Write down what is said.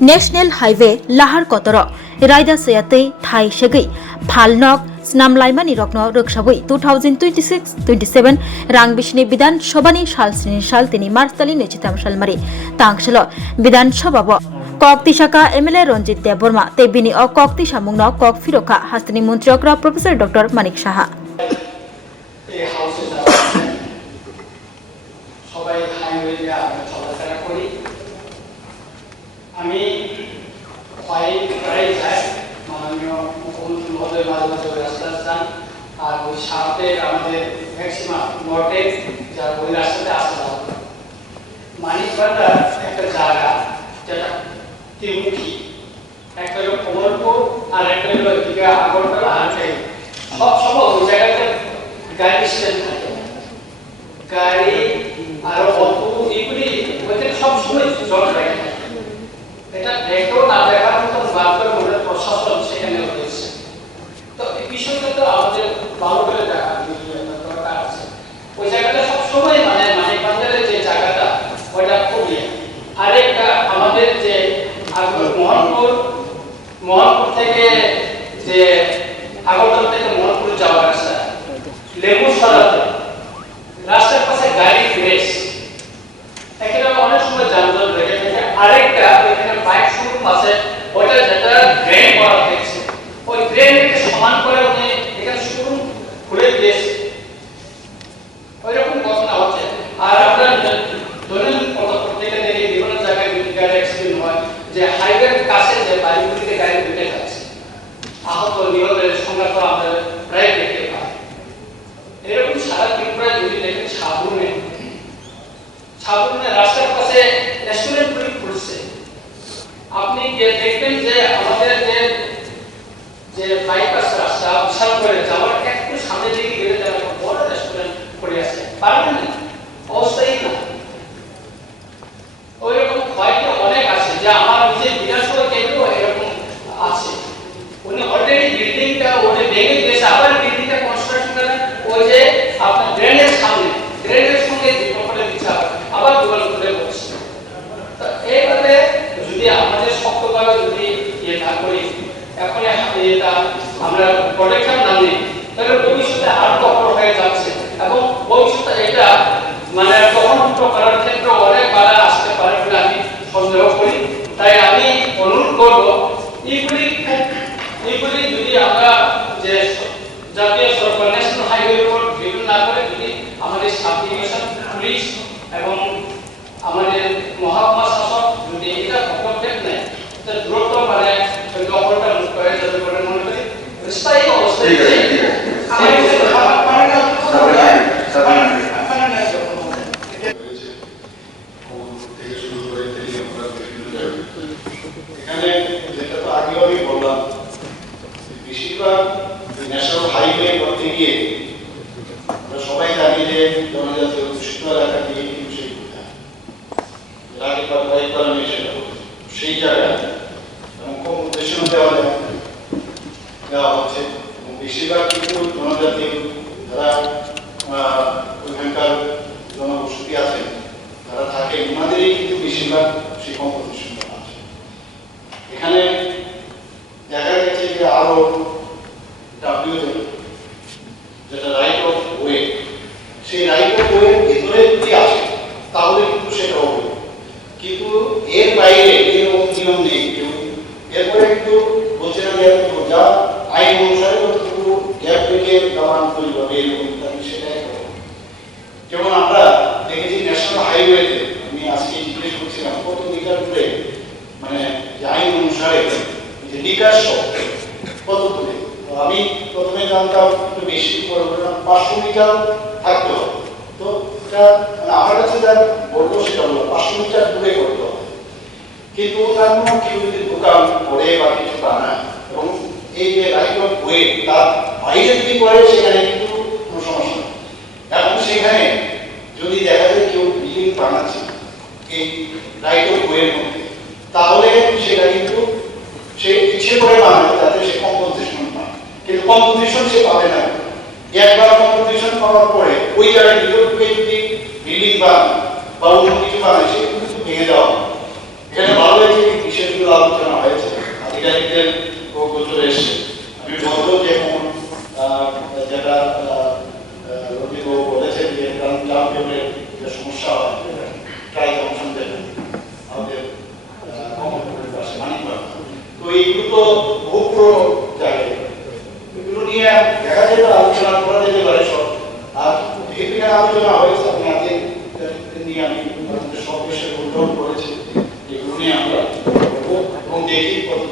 National highway लाहार Qatar रायदा सयाते Thai सेगै फालनक स्नामलाइमानि रत्न रोकसाबै 2026-27 रां बिसिनि विधानसभानि सालस्नि साल तिनि मार्चतालि नैजिथाम सालमारि तांसल विधानसभाब कक्तिसाका एमएलए रंजित देबबर्मा ते बिनि अ कक्तिसा मुंगन कक फिरखा हास्तिनि मन्त्री अग्र प्रोफेसर डॉक्टर मानिक साहा আমি প্রায় যাই মাননীয় মুখ্যমন্ত্রী মহোদয় মাঝে মাঝে ওই রাস্তা যান আর ওই সাথে আমাদের ম্যাক্সিমাম নর্থে যারা ওই রাস্তাতে আসা মানিকবাজার একটা জায়গা যেটা ত্রিমুখী একটা হলো কমলপুর আর একটা হলো এদিকে আগরতলা আর সব ওই জায়গাতে গাড়ি স্ট্যান্ড থাকে গাড়ি আর অল্প এগুলি ওইখানে সবসময় জল রাখে এটা দেখো না দেখার মতো বারবার বলে প্রশাসন সেখানে রয়েছে তো এই বিষয়টা তো আমাদের ভালো করে দেখা দরকার আছে ওই জায়গাটা সবসময় মানে মানিকবাজারের যে জায়গাটা ওইটা খুবই আরেকটা আমাদের যে মোহনপুর থেকে যে আগরতলা থেকে মোহনপুর যাওয়ার রাস্তা লেবুর সরাতে রাস্তার পাশে গাড়ি রেস এখানে অনেক সময় যানজট লেগে থাকে আরেকটা এখানে বাইক শোরুম আছে ওটা যেটা ড্রেন করা হয়েছে ওই ড্রেনকে সমান করে উনি এখানে শোরুম খুলে দিয়েছে ওইরকম ঘটনা হচ্ছে আর আপনার দৈনন্দিন প্রত্যেকটা দেখে বিভিন্ন জায়গায় গাড়ি অ্যাক্সিডেন্ট হয় যে হাইওয়ের কাছে যে বাড়িগুলিতে গাড়ি ঢুকে যাচ্ছে আহত নিহতের সংখ্যা তো আমরা প্রায় দেখতে পাই এরকম সারা ত্রিপুরায় যদি দেখেন সাবরুমে রাস্তার পাশে রেস্টুরেন্টগুলি খুলছে আপনি দেখবেন যে আমাদের যে বাইপাস রাস্তা বিশাল করে যাওয়ার একটু সামনে দিকে গেলে যারা বড় রেস্টুরেন্ট করে আছে পারবেন না অবস্থাই না ওইরকম হয়তো অনেক আছে যে আমার নিজের বিধানসভা কেন্দ্র এরকম আছে উনি অলরেডি বিল্ডিংটা ওটা ভেঙে দিয়েছে আবার বিল্ডিংটা কনস্ট্রাকশন করে ওই যে আপনার ড্রেনের সামনে ড্রেনের সঙ্গে করে দিচ্ছে আবার দুয়ার করে বসছে তো এইভাবে যদি আমাদের শক্তভাবে যদি না করি এখন এটা আমরা প্রোটেকশন না নিই তাহলে ভবিষ্যতে আরো কঠোর হয়ে যাচ্ছে এবং ভবিষ্যতে এটা মানে তদন্ত করার ক্ষেত্রে অনেক বাধা আসতে পারে বলে আমি সন্দেহ করি তাই আমি অনুরোধ করব এইগুলি যদি আমরা যে জাতীয় সড়ক ন্যাশনাল হাইওয়ে রোড রিভিউ না করে যদি আমাদের সাব ডিভিশন পুলিশ এবং আমাদের মহকুমা শাসক যদি এটা পদক্ষেপ নেয় তাহলে দ্রুত মানে দখলটা মুক্ত হয়ে যাবে বলে মনে করি স্থায়ী অবস্থায় এখানে যেটা তো আগেও আমি বললাম বেশিরভাগ ন্যাশনাল হাইওয়ে করতে গিয়ে আমরা সবাই জানি যে জনজাতীয় অধ্যুষিত এলাকা দিয়ে কিন্তু সেই আগে কয়েক কারণে সেটা সেই জায়গায় এবং খুব উদ্দেশ্য দেওয়া হচ্ছে এবং বেশিরভাগ কিন্তু জনজাতীয় যারা ওইখানকার জনবসতি আছে যারা থাকে ওনাদেরই কিন্তু বেশিরভাগ সেই কম্পোজিশন আছে এখানে দেখা গেছে যে আরো যেটা রাইট অফ ওয়ে সেই রাইট অফ ওয়ে ভিতরে যদি আসে তাহলে কিন্তু সেটা হবে কিন্তু এর বাইরে এরকম নিয়ম নেই এরপরে কিন্তু বলছে না যা আইন অনুসারে কতটুকু গ্যাপ রেখে দামান পরিবার এরকম সেটাই হবে যেমন আমরা দেখেছি ন্যাশনাল হাইওয়েতে আমি আজকে জিজ্ঞেস করছিলাম কত মিটার দূরে মানে আইন অনুসারে যে নিকাশ কত দূরে আমি প্রথমে জানতাম একটু বেশি 500 মিটার থাকতে হবে তো এটা আমার কাছে যা বললো সেটা হলো 500 মিটার দূরে করতে হবে কিন্তু অন্যান্য কেউ যদি দোকান করে বা কিছু বানায় এবং এই যে রাইট অফ ওয়ে তার বাইরে যদি করে সেখানে কিন্তু কোনো সমস্যা নেই এখন সেখানে যদি দেখা যায় কেউ বিল্ডিং বানাচ্ছে এই রাইট অফ ওয়ের মধ্যে তাহলে সেটা কিন্তু সে ইচ্ছে করে বানাবে যাতে সে কম্পোজিশন পায় কিন্তু কম্পোজিশন সে পাবে না একবার কম্পোজিশন পাওয়ার পরে ওই জায়গায় ভিতর ঢুকে যদি বিল্ডিং বা অন্য কিছু বানায় সে কিন্তু ভেঙে দেওয়া এখানে ভালো হয়েছে বিষয়গুলো এগুলো তো বহু জায়গায়, এগুলো নিয়ে দেখা যেত, আলোচনা করা যেতে পারে সব। আর এখানে আলোচনা হয়েছে, আপনাদের নিয়ে আমি সব বিষয়ে উল্লেখ করেছি, এগুলো নিয়ে আমরা এবং দেখি কত